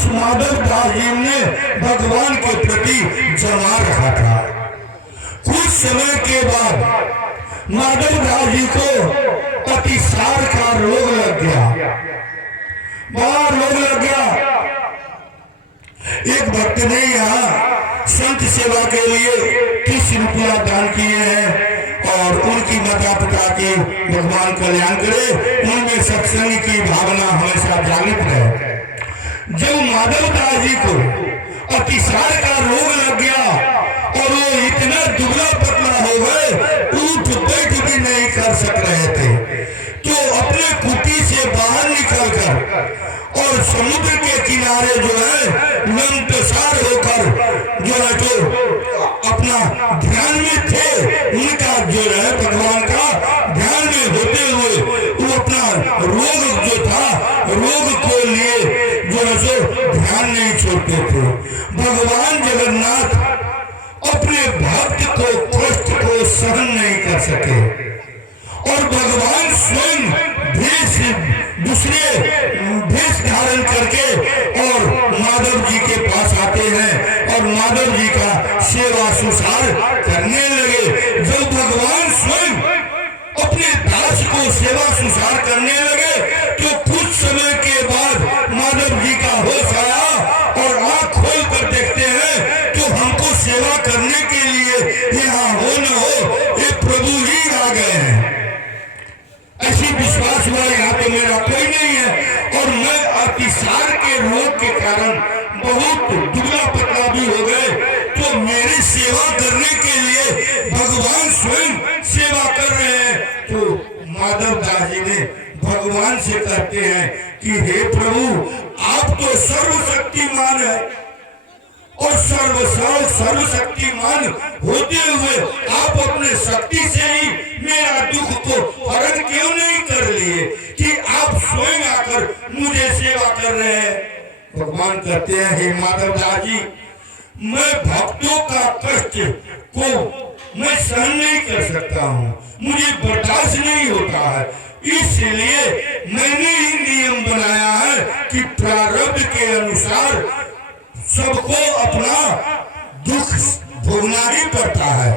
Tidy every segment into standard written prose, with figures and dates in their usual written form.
उस माधव दास जी ने भगवान के प्रति जमा रखा था। कुछ समय के बाद माधव दास जी को अतिसार का रोग लग गया, बड़ा रोग लग गया। एक भक्त ने यहाँ संत सेवा के लिए 30 रुपया दान किए हैं और उनकी माता पिता की भगवान कल्याण करे, उनमें सत्संग की भावना हमेशा जागृत रहे। जब माधव दास जी को अतिसार का रोग लग गया और वो इतना दुबला पतला हो गए, उठ बैठ भी नहीं कर सक रहे थे, तो अपने कुटी से बाहर निकलकर और समुद्र के किनारे जो है लंबसार होकर जो है तो अपना ध्यान में थे, उनका जो है भगवान का ध्यान में होते हुए वो अपना रोग जो था, रोग को लिए जो है सो ध्यान नहीं छोड़ते थे। भगवान जगन्नाथ अपने भक्त को कष्ट को सहन नहीं कर सके और भगवान स्वयं दूसरे भेष धारण करके और माधव जी के पास आते हैं और माधव जी का सेवा सुसार करने लगे। जब भगवान स्वयं अपने दास को सेवा सुसार करने लगे तो कुछ समय के बाद माधव जी का होश आया और आंख खोल कर देखते हैं तो हमको सेवा करने के लिए यहाँ हो न हो ये प्रभु ही आ गए हैं। ऐसी विश्वास हुआ यहाँ पे मेरा कोई नहीं है और मैं अतिसार के रोग के कारण बहुत दुबला पतला भी हो गए, तो मेरी सेवा करने के लिए भगवान स्वयं सेवा कर रहे हैं। तो माधव दास जी ने भगवान से कहते हैं कि हे प्रभु, आप तो सर्वशक्तिमान है और सर्वशक्तिमान होते हुए आप अपने शक्ति से ही मेरा दुख को हरण क्यों नहीं कर लिए कि आप स्वयं आकर मुझे सेवा कर रहे हैं। भगवान कहते हैं हे माधव दास जी, मैं भक्तों का कष्ट को मैं सहन नहीं कर सकता हूँ, मुझे बर्दाश्त नहीं होता है, इसलिए मैंने ही नियम बनाया है कि प्रारब्ध के अनुसार सबको अपना दुख भोगना ही पड़ता है।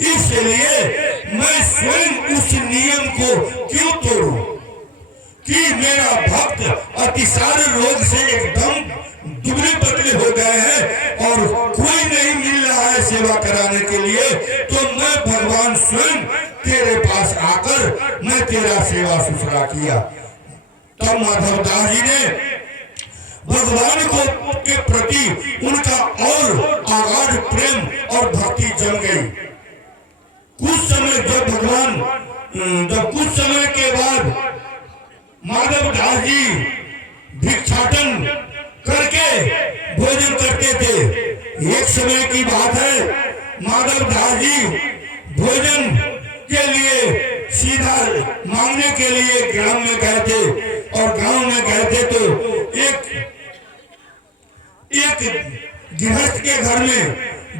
इसलिए मैं स्वयं उस नियम को क्यों तोड़ूं कि मेरा भक्त अतिसार रोग से एकदम दुबले पतले हो गए हैं और कोई नहीं मिल रहा है सेवा कराने के लिए, तो मैं भगवान स्वयं तेरे पास आकर मैं तेरा सेवा सुसरा किया। तब माधव दास जी ने भगवान को के प्रति उनका और आगाध प्रेम और भक्ति जम गई। कुछ समय के बाद माधव दास जी भिक्षाटन करके भोजन करते थे। एक समय की बात है, माधव दास जी भोजन के लिए सीधा मांगने के लिए ग्राम में गए थे और गांव में गए थे तो एक गृहस्थ के घर में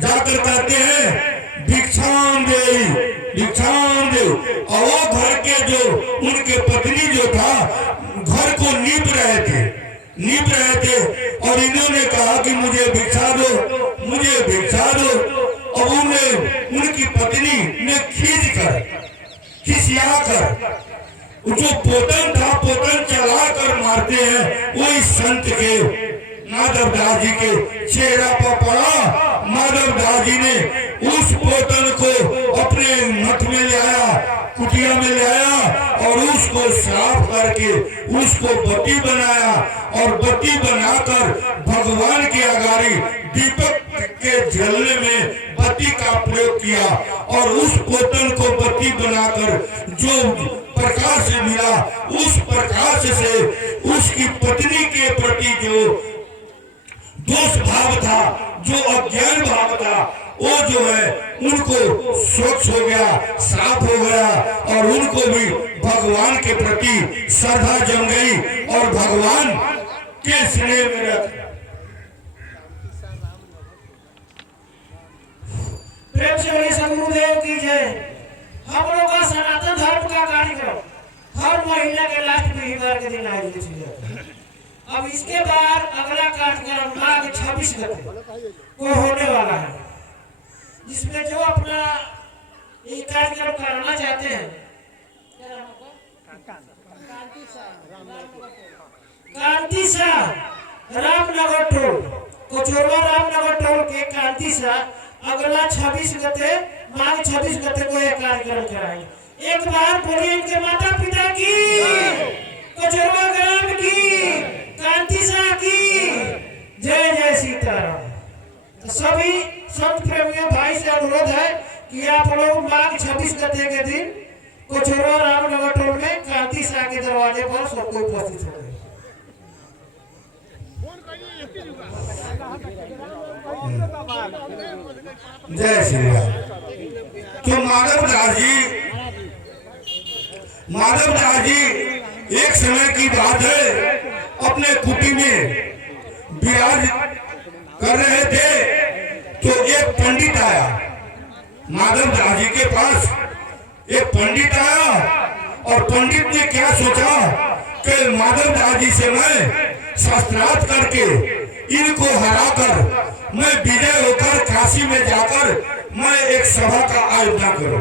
जाकर कहते हैं भिक्षाम दे, और वो घर के जो उनके पत्नी जो था घर को नीप रहे थे और इन्होंने कहा कि मुझे भिक्षा दो। और उनकी पत्नी ने खिसिया कर जो पोतन चला कर मारते हैं, वो इस संत के माधव दास जी के चेहरा पर पड़ा। माधव दास जी ने उस पोतन को अपने मठ में ले आया, कुटिया में ले आया और उसको साफ करके उसको बत्ती बनाया और बत्ती बनाकर भगवान के अगाड़ी दीपक के जलने में बत्ती का प्रयोग किया और उस पोतन को बत्ती बनाकर जो प्रकाश मिला, उस प्रकाश से उसकी पत्नी के प्रति जो दोष भाव था, जो अज्ञान भाव था, वो जो है उनको स्वच्छ हो गया, साफ हो गया और उनको भी भगवान के प्रति श्रद्धा जम गई और भगवान के स्नेह में रख। प्रेम से बड़ी सदगुरुदेव की जय। हम लोग का सनातन धर्म का कार्यक्रम हर महीने के लास्ट बुधवार के दिन आयोजित किया जाता है। अब इसके बाद अगला कार्यक्रम माघ 26 को होने वाला है, जिसमें जो अपना ये कार्यक्रम कराना चाहते हैं, कांति शाह रामनगर टोल, कोचोरवा रामनगर टोल के कांति शाह अगला 26 गते माघ 26 गते को यह कार्यक्रम कराएंगे। एक बार बोलिए इनके माता पिता की, कोचोरवा ग्राम की, कांति शाह की जय जय सीताराम। तो सभी संत प्रेमियों भाई से अनुरोध है कि आप लोग माघ 26 गते के दिन कोचोरवा रामनगर टोल में कांति शाह के दरवाजे पर सबको उपस्थित हो। जय श्री राम। तो माधव दास जी एक समय की बात है, अपने कुटी में विराज कर रहे थे तो एक पंडित आया। माधव दास जी के पास एक पंडित आया और पंडित ने क्या सोचा कि माधव दास जी से मैं शास्त्रार्थ करके इनको हराकर मैं विजय होकर काशी में जाकर मैं एक सभा का आयोजन करूं।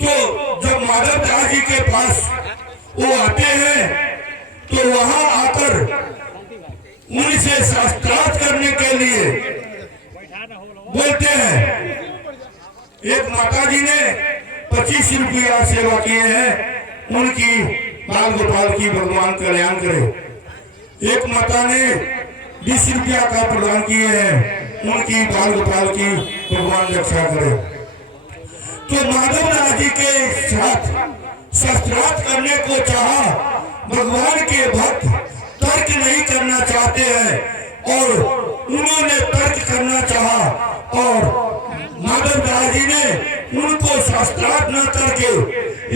तो जब माधव दास जी के पास वो आते हैं तो वहां आकर उनसे शास्त्रार्थ करने के लिए बोलते हैं। एक माता जी ने 25 रुपया सेवा किए हैं, उनकी बाल गोपाल की भगवान कल्याण करे। एक माता ने 20 रुपया का प्रदान किए हैं, उनकी बाल गोपाल की भगवान रक्षा करे। तो माधव दास जी के साथ शास्त्रार्थ करने को चाहा, भगवान के भक्त तर्क नहीं करना चाहते हैं और उन्होंने तर्क करना चाहा और माधव दास जी ने उनको शास्त्रार्थ न करके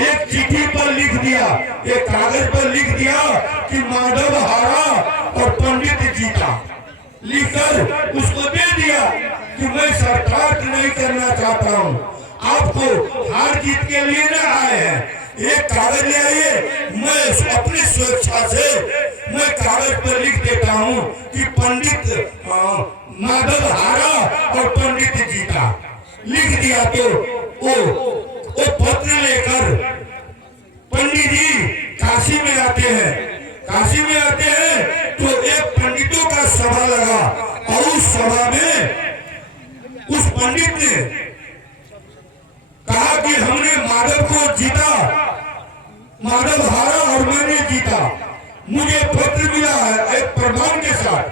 एक चिट्ठी पर लिख दिया, एक कागज पर लिख दिया कि माधव हारा और पंडित जीता, लिखकर उसको दे दिया कि मैं शास्त्रार्थ नहीं करना चाहता हूँ, आपको हार जीत के लिए न आए हैं, एक कागज ले आइए, मैं अपनी स्वेच्छा से मैं कागज पर लिख देता हूँ कि पंडित माधव हारा और पंडित जीता। लिख दिया तो वो पत्र लेकर पंडित जी काशी में आते हैं। काशी में आते हैं तो एक पंडितों का सभा लगा और उस सभा में उस पंडित ने कहा कि हमने माधव को जीता, माधव हारा और मैंने जीता, मुझे पत्र मिला है एक प्रमाण के साथ।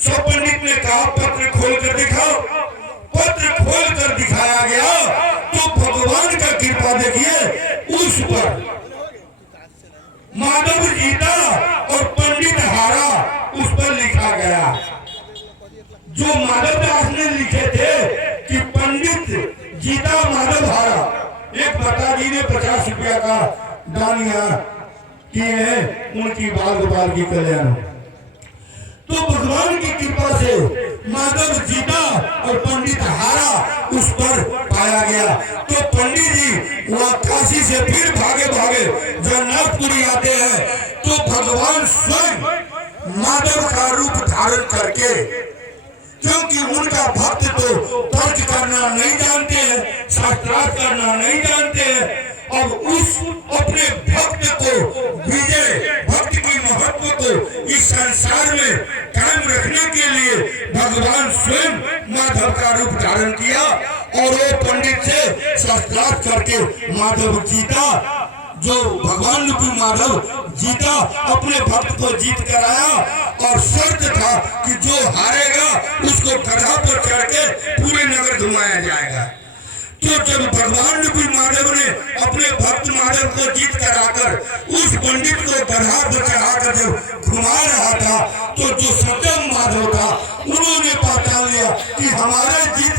सब पंडित ने कहा पत्र खोल कर दिखाओ। पत्र खोल कर दिखाया गया तो भगवान का कृपा देखिए, उस पर माधव जीता और पंडित हारा उस पर लिखा गया। जो माधव दास ने लिखे थे कि पंडित जीता माधव हारा, एक माता जी ने 50 रुपया का दानिया किए हैं, उनकी बाल गोपाल की कल्याण। तो भगवान की कृपा से माधव जीता और पंडित हारा उस पर पाया गया। तो पंडित जी वह काशी से फिर भागे भागे जगन्नाथपुरी आते हैं तो भगवान स्वयं माधव का रूप धारण करके, क्योंकि उनका भक्त तो तर्क करना नहीं जानते हैं, शास्त्रार्थ करना नहीं जानते हैं, और उस अपने भक्त को विजय, भक्त की महत्व को इस संसार में कायम रखने के लिए भगवान स्वयं माधव का रूप धारण किया और वो पंडित से शास्त्रार्थ करके माधव जीता। जो भगवान रूपी माधव जीता, अपने भक्त को जीत कर आया और शर्त था कि जो हारेगा उसको गधा पर चढ़ के पूरे नगर घुमाया जाएगा। तो जब भगवान रूपी माधव ने अपने भक्त माधव को जीत कर आकर उस पंडित को गधा पर चढ़ाकर जब घुमा रहा था तो जो सत्यम माधव था उन्होंने पहचान लिया कि हमारे जीत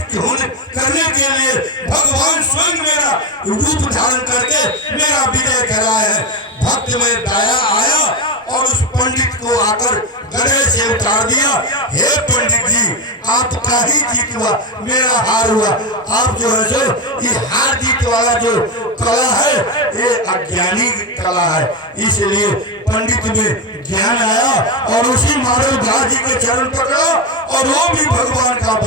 करने के लिए भगवान स्वयं मेरा रूप धारण करके मेरा विजय कराया है। भक्त में दया आया और उस पंडित को आकर गले से उतार दिया, हे पंडित जी आपका ही जीत हुआ, मेरा हार हुआ। आप जो है सो ये हार जीत वाला जो कला है ये अज्ञानी कला है, इसलिए पंडित में ज्ञान आया और उसी माधव दास जी के चरण पकड़ा और वो भी भगवान का